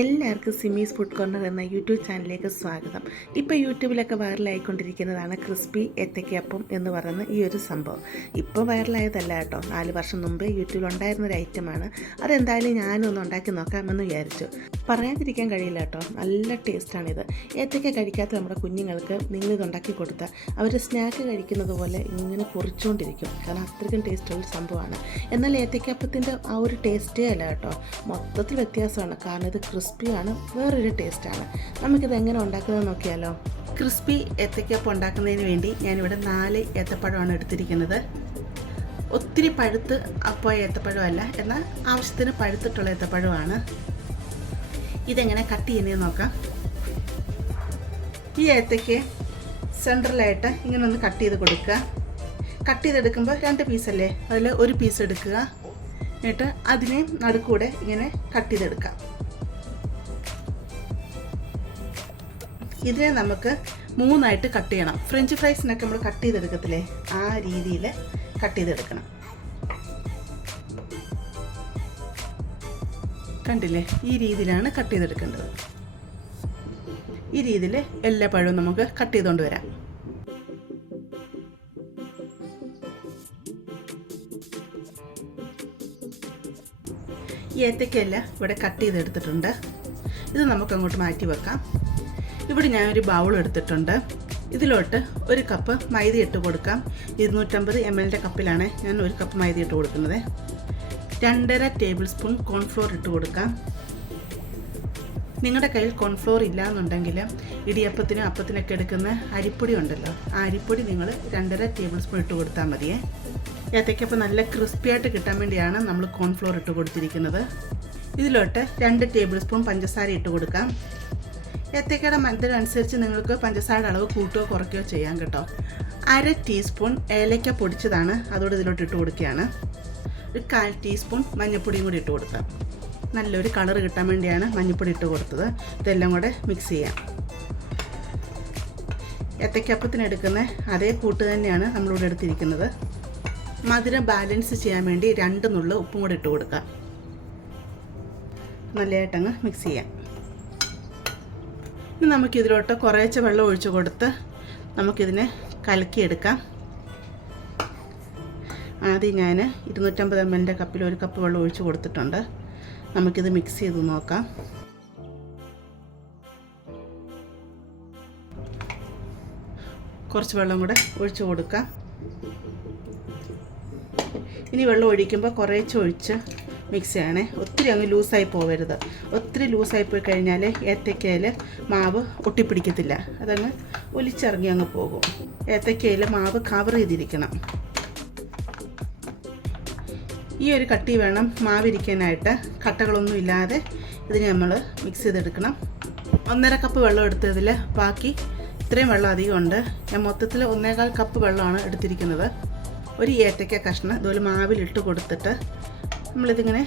എല്ലാവർക്കും സിമീസ് food corner എന്ന YouTube ചാനലിലേക്ക് സ്വാഗതം. ഇപ്പോൾ യൂട്യൂബിലൊക്കെ വൈറലായിക്കൊണ്ടിരിക്കുന്നതാണ് ക്രിസ്പി ഏത്തയ്ക്കപ്പം എന്ന് പറയുന്ന ഈ ഒരു സംഭവം. ഇപ്പോൾ വൈറലായതല്ല കേട്ടോ, 4 വർഷം മുമ്പേ യൂട്യൂബിൽ ഉണ്ടായിരുന്നൊരു ഐറ്റമാണ്. അതെന്തായാലും ഞാനും ഒന്ന് ഉണ്ടാക്കി നോക്കാമെന്ന് വിചാരിച്ചു. പറയാതിരിക്കാൻ കഴിയില്ല കേട്ടോ, നല്ല ടേസ്റ്റാണിത്. ഏത്തയ്ക്ക കഴിക്കാത്ത നമ്മുടെ കുഞ്ഞുങ്ങൾക്ക് നിങ്ങളിത് ഉണ്ടാക്കി കൊടുത്താൽ അവർ സ്നാക്ക് കഴിക്കുന്നത് പോലെ ഇങ്ങനെ കുറിച്ചുകൊണ്ടിരിക്കും. കാരണം അത്രയ്ക്കും ടേസ്റ്റുള്ള സംഭവമാണ്. എന്നാൽ ഏത്തയ്ക്കപ്പത്തിൻ്റെ ആ ഒരു ടേസ്റ്റേ അല്ല കേട്ടോ, മൊത്തത്തിൽ വ്യത്യാസമാണ്. കാരണം ഇത് ക്രിസ്പിയാണ്, വേറൊരു ടേസ്റ്റാണ്. നമുക്കിത് എങ്ങനെ ഉണ്ടാക്കുന്നത് നോക്കിയാലോ. ക്രിസ്പി ഏത്തയ്ക്കപ്പം ഉണ്ടാക്കുന്നതിന് വേണ്ടി ഞാനിവിടെ 4 ഏത്തപ്പഴമാണ് എടുത്തിരിക്കുന്നത്. ഒത്തിരി പഴുത്ത് പോയ ഏത്തപ്പഴമല്ല, എന്നാൽ ആവശ്യത്തിന് പഴുത്തിട്ടുള്ള ഏത്തപ്പഴമാണ്. ഇതെങ്ങനെ കട്ട് ചെയ്യുന്നതെന്ന് നോക്കാം. ഈ ഏത്തയ്ക്ക് സെൻട്രലായിട്ട് ഇങ്ങനെ ഒന്ന് കട്ട് ചെയ്ത് കൊടുക്കുക. കട്ട് ചെയ്തെടുക്കുമ്പോൾ 2 പീസല്ലേ, അതിൽ ഒരു പീസ് എടുക്കുക. എന്നിട്ട് അതിനെ നടുക്കൂടെ ഇങ്ങനെ കട്ട് ചെയ്തെടുക്കാം. ഇതിനെ നമുക്ക് 3 കട്ട് ചെയ്യണം. ഫ്രഞ്ച് ഫ്രൈസിനൊക്കെ നമ്മൾ കട്ട് ചെയ്തെടുക്കത്തില്ലേ, ആ രീതിയിൽ കട്ട് ചെയ്തെടുക്കണം. കണ്ടില്ലേ, ഈ രീതിയിലാണ് കട്ട് ചെയ്തെടുക്കേണ്ടത്. ഈ രീതിയിൽ എല്ലാ പഴവും നമുക്ക് കട്ട് ചെയ്തുകൊണ്ട് വരാം. ഈ ഏത്തയ്ക്കയെല്ലാം ഇവിടെ കട്ട് ചെയ്തെടുത്തിട്ടുണ്ട്. ഇത് നമുക്കങ്ങോട്ട് മാറ്റി വെക്കാം. ഇവിടെ ഞാനൊരു ബൗൾ എടുത്തിട്ടുണ്ട്. ഇതിലോട്ട് 1 കപ്പ് മൈദ ഇട്ട് കൊടുക്കാം. 250 ml കപ്പിലാണ് ഞാൻ 1 കപ്പ് മൈദ ഇട്ട് കൊടുക്കുന്നത്. 2.5 ടേബിൾ സ്പൂൺ കോൺഫ്ലോർ ഇട്ട് കൊടുക്കാം. നിങ്ങളുടെ കയ്യിൽ കോൺഫ്ലോർ ഇല്ല എന്നുണ്ടെങ്കിൽ ഇടിയപ്പത്തിനും അപ്പത്തിനൊക്കെ എടുക്കുന്ന അരിപ്പൊടി ഉണ്ടല്ലോ, ആ അരിപ്പൊടി നിങ്ങൾ 2.5 ടേബിൾ സ്പൂൺ ഇട്ട് കൊടുത്താൽ മതിയേ. ഏത്തയ്ക്കപ്പം നല്ല ക്രിസ്പിയായിട്ട് കിട്ടാൻ വേണ്ടിയാണ് നമ്മൾ കോൺഫ്ലോർ ഇട്ട് കൊടുത്തിരിക്കുന്നത്. ഇതിലോട്ട് 2 ടേബിൾ സ്പൂൺ പഞ്ചസാര ഇട്ട് കൊടുക്കാം. ഏത്തയ്ക്കയുടെ മധുരം അനുസരിച്ച് നിങ്ങൾക്ക് പഞ്ചസാരയുടെ അളവ് കൂട്ടുകയോ കുറയ്ക്കുകയോ ചെയ്യാം കേട്ടോ. 1/2 ടീസ്പൂൺ ഏലയ്ക്ക പൊടിച്ചതാണ്, അതോടെ ഇതിലോട്ട് ഇട്ട് കൊടുക്കുകയാണ്. 1/4 ടീസ്പൂൺ മഞ്ഞൾപ്പൊടിയും കൂടി ഇട്ട് കൊടുക്കാം. നല്ലൊരു കളർ കിട്ടാൻ വേണ്ടിയാണ് മഞ്ഞൾപ്പൊടി ഇട്ട് കൊടുത്തത്. ഇതെല്ലാം കൂടെ മിക്സ് ചെയ്യാം. ഏത്തയ്ക്കപ്പത്തിന് എടുക്കുന്ന അതേ കൂട്ട് തന്നെയാണ് നമ്മളിവിടെ എടുത്തിരിക്കുന്നത്. മധുരം ബാലൻസ് ചെയ്യാൻ വേണ്ടി 2 നുള്ള് ഉപ്പും കൂടി ഇട്ട് കൊടുക്കാം. നല്ലതായിട്ടങ്ങ് മിക്സ് ചെയ്യാം. ഇനി നമുക്കിതിലോട്ട് കുറേശ്ശെ വെള്ളം ഒഴിച്ച് കൊടുത്ത് നമുക്കിതിനെ കലക്കിയെടുക്കാം. ആദ്യം ഞാൻ 250 ml കപ്പിൽ 1 കപ്പ് വെള്ളം ഒഴിച്ച് കൊടുത്തിട്ടുണ്ട്. നമുക്കിത് മിക്സ് ചെയ്ത് നോക്കാം. കുറച്ച് വെള്ളം കൂടെ ഒഴിച്ച് കൊടുക്കാം. ഇനി വെള്ളം ഒഴിക്കുമ്പോൾ കുറേശ്ശെ ഒഴിച്ച് മിക്സ് ചെയ്യണേ. ഒത്തിരി അങ്ങ് ലൂസായി പോകരുത്. ഒത്തിരി ലൂസായി പോയി കഴിഞ്ഞാൽ ഏത്തയ്ക്കയിൽ മാവ് ഒട്ടിപ്പിടിക്കത്തില്ല, അതങ്ങ് ഒലിച്ചിറങ്ങി അങ്ങ് പോകും. ഏത്തയ്ക്കയിൽ മാവ് കവർ ചെയ്തിരിക്കണം. ഈ ഒരു കട്ടി വേണം മാവിരിക്കാനായിട്ട്, കട്ടകളൊന്നും ഇല്ലാതെ ഇതിന് നമ്മൾ മിക്സ് ചെയ്തെടുക്കണം. 1.5 കപ്പ് വെള്ളം എടുത്തതിൽ ബാക്കി ഇത്രയും വെള്ളം അധികം ഉണ്ട്. ഞാൻ മൊത്തത്തിൽ 1.25 കപ്പ് വെള്ളമാണ് എടുത്തിരിക്കുന്നത്. ഒരു ഏത്തയ്ക്ക കഷ്ണം ഇതുപോലെ മാവിലിട്ട് കൊടുത്തിട്ട് നമ്മളിതിങ്ങനെ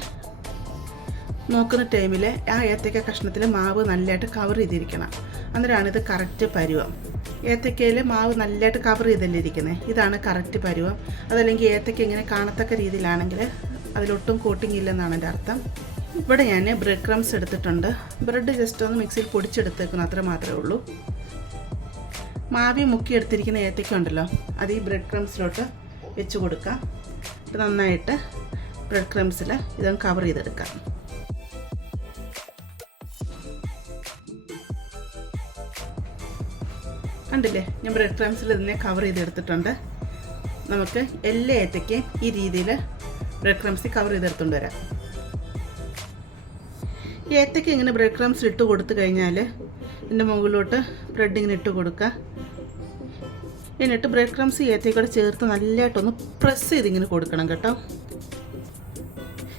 നോക്കുന്ന ടൈമിൽ ആ ഏത്തയ്ക്ക കഷ്ണത്തിൽ മാവ് നല്ലതായിട്ട് കവർ ചെയ്തിരിക്കണം. അന്നേരമാണ് ഇത് കറക്റ്റ് പരുവം. ഏത്തയ്ക്കയിൽ മാവ് നല്ലതായിട്ട് കവർ ചെയ്തല്ലേ ഇരിക്കുന്നത്, ഇതാണ് കറക്റ്റ് പരുവം. അതല്ലെങ്കിൽ ഏത്തയ്ക്ക ഇങ്ങനെ കാണത്തക്ക രീതിയിലാണെങ്കിൽ അതിലൊട്ടും കോട്ടിങ് ഇല്ലെന്നാണ് എൻ്റെ അർത്ഥം. ഇവിടെ ഞാൻ ബ്രെഡ് ക്രംസ് എടുത്തിട്ടുണ്ട്. ബ്രെഡ് ജസ്റ്റ് ഒന്ന് മിക്സിയിൽ പൊടിച്ചെടുത്തേക്കുന്നു, അത്ര മാത്രമേ ഉള്ളൂ. മാവി മുക്കി എടുത്തിരിക്കുന്ന ഏത്തയ്ക്ക ഉണ്ടല്ലോ, അത് ഈ ബ്രെഡ് ക്രംസിലോട്ട് വെച്ച് കൊടുക്കാം. ഇത് നന്നായിട്ട് ബ്രെഡ് ക്രംസിൽ ഇതൊന്ന് കവർ ചെയ്തെടുക്കാം. കണ്ടില്ലേ, ഞാൻ ബ്രെഡ് ക്രംസിൽ ഇതിനെ കവർ ചെയ്തെടുത്തിട്ടുണ്ട്. നമുക്ക് എല്ലാ ഏത്തയ്ക്കയും ഈ രീതിയിൽ ബ്രെഡ് ക്രംസിൽ കവർ ചെയ്തെടുത്തുകൊണ്ട് വരാം. ഏത്തയ്ക്ക ഇങ്ങനെ ബ്രെഡ് ക്രംസിൽ ഇട്ട് കൊടുത്തു കഴിഞ്ഞാൽ ഇതിൻ്റെ മുകളിലോട്ട് ബ്രെഡ് ഇങ്ങനെ ഇട്ട് കൊടുക്കുക. എന്നിട്ട് ബ്രെഡ് ക്രംസ് ഏത്തയ്ക്കോടെ ചേർത്ത് നല്ലതായിട്ടൊന്ന് പ്രസ് ചെയ്തിങ്ങനെ കൊടുക്കണം കേട്ടോ.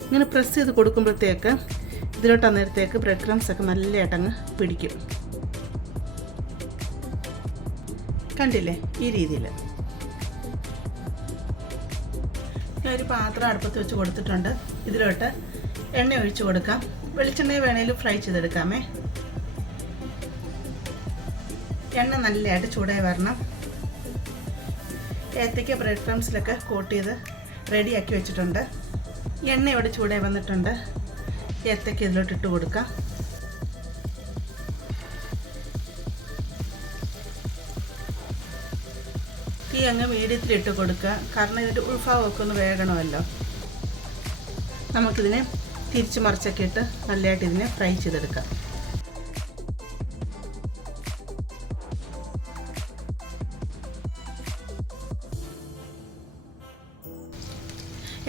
ഇങ്ങനെ പ്രസ് ചെയ്ത് കൊടുക്കുമ്പോഴത്തേക്ക് ഇതിലോട്ട് അന്നേരത്തേക്ക് ബ്രെഡ് ക്രംസ് ഒക്കെ നല്ലതായിട്ടങ്ങ് പിടിക്കും. കണ്ടില്ലേ, ഈ രീതിയിൽ. ഞാനൊരു പാത്രം അടുപ്പത്ത് വെച്ച് കൊടുത്തിട്ടുണ്ട്. ഇതിലോട്ട് എണ്ണ ഒഴിച്ച് കൊടുക്കാം. വെളിച്ചെണ്ണ വേണേലും ഫ്രൈ ചെയ്തെടുക്കാമേ. എണ്ണ നല്ലതായിട്ട് ചൂടായി വരണം. ഏത്തയ്ക്ക ബ്രെഡ് ക്രംസിലൊക്കെ കോട്ട് ചെയ്ത് റെഡിയാക്കി വെച്ചിട്ടുണ്ട്. എണ്ണ ഇവിടെ ചൂടായി വന്നിട്ടുണ്ട്. ഏത്തയ്ക്ക ഇതിലോട്ട് ഇട്ട് കൊടുക്കാം. തീ അങ്ങ് മീഡിയത്തിൽ ഇട്ട് കൊടുക്കുക, കാരണം ഇതിൻ്റെ ഉൾഭാഗമൊക്കെ ഒന്ന് വേകണമല്ലോ. നമുക്കിതിനെ തിരിച്ച് മറിച്ചൊക്കെ ഇട്ട് നല്ലതായിട്ട് ഇതിനെ ഫ്രൈ ചെയ്തെടുക്കാം.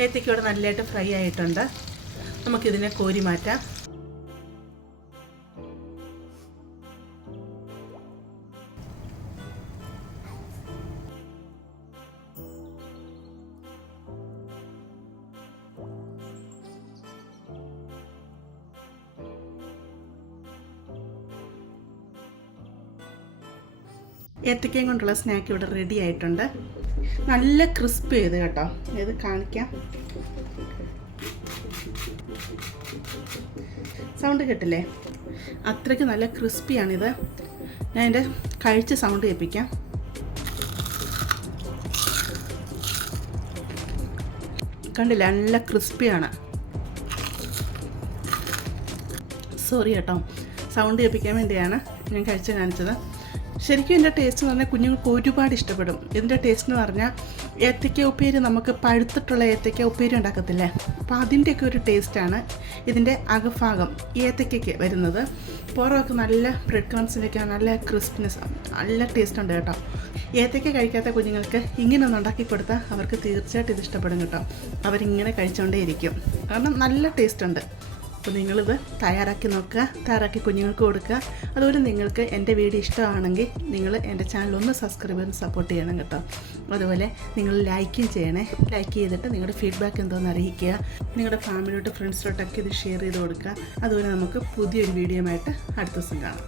ഏത്തയ്ക്ക ഇവിടെ നല്ലതായിട്ട് ഫ്രൈ ആയിട്ടുണ്ട്. നമുക്കിതിനെ കോരി മാറ്റാം. ഏത്തക്കയും കൊണ്ടുള്ള സ്നാക്ക് ഇവിടെ റെഡി ആയിട്ടുണ്ട്. നല്ല ക്രിസ്പ് ചെയ്ത് കേട്ടോ. ഇത് കാണിക്കാം. സൗണ്ട് കേട്ടില്ലേ? അത്രയ്ക്ക് നല്ല ക്രിസ്പിയാണിത്. ഞാൻ എൻ്റെ കഴിച്ച സൗണ്ട് കേൾപ്പിക്കാം. കണ്ടില്ല, നല്ല ക്രിസ്പിയാണ്. സോറി കേട്ടോ, സൗണ്ട് കേൾപ്പിക്കാൻ വേണ്ടിയാണ് ഞാൻ കഴിച്ച് കാണിച്ചത്. ശരിക്കും ഇതിൻ്റെ ടേസ്റ്റ് എന്ന് പറഞ്ഞാൽ കുഞ്ഞുങ്ങൾക്ക് ഒരുപാട് ഇഷ്ടപ്പെടും. ഇതിൻ്റെ ടേസ്റ്റ് എന്ന് പറഞ്ഞാൽ ഏത്തയ്ക്ക ഉപ്പേരി, നമുക്ക് പഴുത്തിട്ടുള്ള ഏത്തയ്ക്ക ഉപ്പേരി ഉണ്ടാക്കത്തില്ലേ, അപ്പോൾ അതിൻ്റെയൊക്കെ ഒരു ടേസ്റ്റാണ് ഇതിൻ്റെ അകഭാഗം ഏത്തയ്ക്കയ്ക്ക് വരുന്നത്. പുറമൊക്കെ നല്ല ബ്രെഡ് ക്രംസിൻ്റെയൊക്കെ നല്ല ക്രിസ്പിനെസ്, നല്ല ടേസ്റ്റ് ഉണ്ട് കേട്ടോ. ഏത്തയ്ക്ക കഴിക്കാത്ത കുഞ്ഞുങ്ങൾക്ക് ഇങ്ങനെ ഒന്ന് ഉണ്ടാക്കി കൊടുത്താൽ അവർക്ക് തീർച്ചയായിട്ടും ഇത് ഇഷ്ടപ്പെടും കേട്ടോ. അവരിങ്ങനെ കഴിച്ചുകൊണ്ടേ ഇരിക്കും, കാരണം നല്ല ടേസ്റ്റ് ഉണ്ട്. അപ്പോൾ നിങ്ങളിത് തയ്യാറാക്കി നോക്കുക, തയ്യാറാക്കി കുഞ്ഞുങ്ങൾക്ക് കൊടുക്കുക. അതുപോലെ നിങ്ങൾക്ക് എൻ്റെ വീഡിയോ ഇഷ്ടമാണെങ്കിൽ നിങ്ങൾ എൻ്റെ ചാനൽ ഒന്ന് സബ്സ്ക്രൈബ് ചെയ്ത് സപ്പോർട്ട് ചെയ്യണം കേട്ടോ. അതുപോലെ നിങ്ങൾ ലൈക്കും ചെയ്യണേ. ലൈക്ക് ചെയ്തിട്ട് നിങ്ങളുടെ ഫീഡ്ബാക്ക് എന്തോന്ന് അറിയിക്കുക. നിങ്ങളുടെ ഫാമിലിയോട്ട് ഫ്രണ്ട്സിലോട്ടൊക്കെ ഇത് ഷെയർ ചെയ്ത് കൊടുക്കുക. അതുപോലെ നമുക്ക് പുതിയൊരു വീഡിയോ ആയിട്ട് അടുത്ത ദിവസം കാണാം.